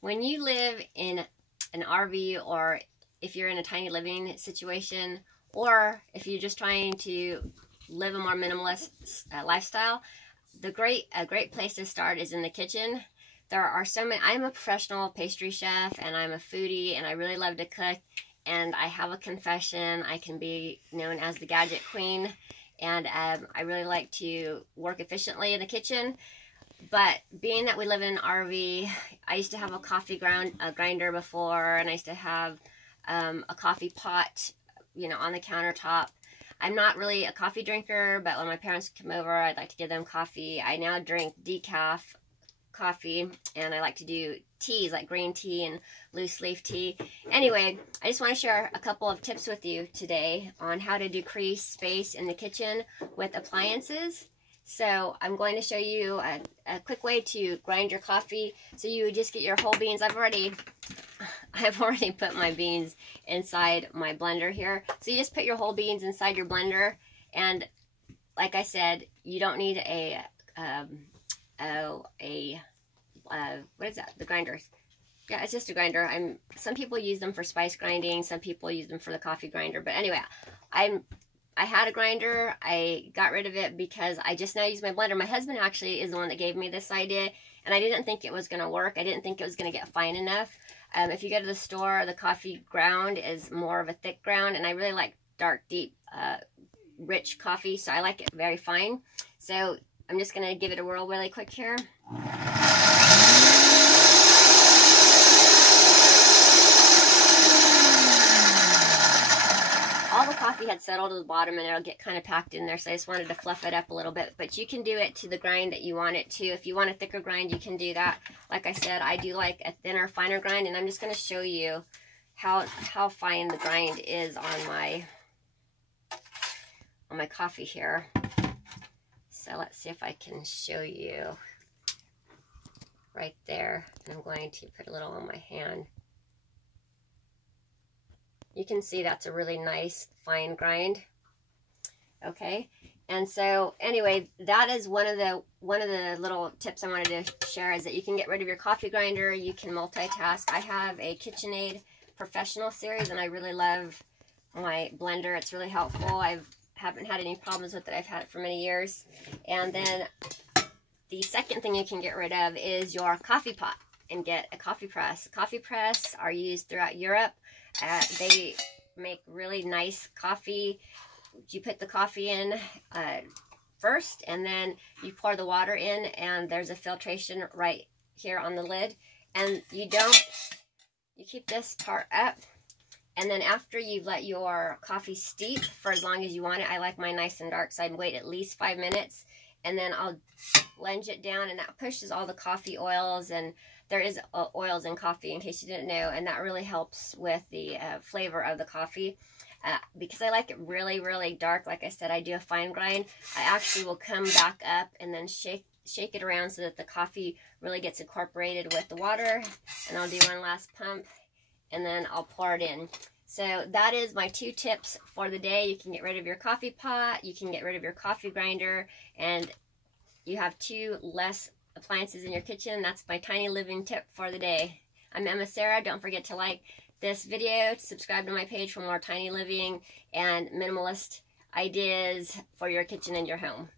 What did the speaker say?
When you live in an RV, or if you're in a tiny living situation, or if you're just trying to live a more minimalist lifestyle, a great place to start is in the kitchen. There are so many. I'm a professional pastry chef, and I'm a foodie, and I really love to cook. And I have a confession. I can be known as the gadget queen, and I really like to work efficiently in the kitchen. But being that we live in an RV, I used to have a coffee grinder before, and I used to have a coffee pot, you know, on the countertop. I'm not really a coffee drinker, but when my parents come over, I'd like to give them coffee. I now drink decaf coffee, and I like to do teas like green tea and loose leaf tea. Anyway, I just want to share a couple of tips with you today on how to decrease space in the kitchen with appliances. So I'm going to show you a quick way to grind your coffee. So you just get your whole beans. I've already put my beans inside my blender here. So you just put your whole beans inside your blender, and like I said, you don't need what is that? The grinders. Yeah, it's just a grinder. Some people use them for spice grinding. Some people use them for the coffee grinder. But anyway, I had a grinder. I got rid of it because I just now use my blender. My husband actually is the one that gave me this idea, and I didn't think it was going to work. I didn't think it was going to get fine enough. If you go to the store, the coffee ground is more of a thick ground, and I really like dark, deep, rich coffee, so I like it very fine. So I'm just going to give it a whirl really quick here. All the coffee had settled to the bottom, and it'll get kind of packed in there, so I just wanted to fluff it up a little bit. But you can do it to the grind that you want it to. If you want a thicker grind, you can do that. Like I said, I do like a thinner, finer grind, and I'm just going to show you how fine the grind is on my coffee here. So let's see if I can show you right there. And I'm going to put a little on my hand. You can see that's a really nice fine grind. Okay, and so anyway, that is one of the little tips I wanted to share, is that you can get rid of your coffee grinder. You can multitask. I have a KitchenAid Professional series, and I really love my blender. It's really helpful. I haven't had any problems with it. I've had it for many years. And then the second thing you can get rid of is your coffee pot, and get a coffee press. Coffee press are used throughout Europe. They make really nice coffee. You put the coffee in first, and then you pour the water in, and there's a filtration right here on the lid. And you keep this part up, and then after you've let your coffee steep for as long as you want it, I like mine nice and dark, so I'd wait at least 5 minutes, and then I'll plunge it down, and that pushes all the coffee oils, and there is oils in coffee, in case you didn't know, and that really helps with the flavor of the coffee. Because I like it really, really dark, like I said, I do a fine grind. I actually will come back up and then shake it around so that the coffee really gets incorporated with the water. And I'll do one last pump, and then I'll pour it in. So that is my 2 tips for the day. You can get rid of your coffee pot, you can get rid of your coffee grinder, and you have 2 less appliances in your kitchen. That's my tiny living tip for the day. I'm Emma Sarah. Don't forget to like this video, to subscribe to my page for more tiny living and minimalist ideas for your kitchen and your home.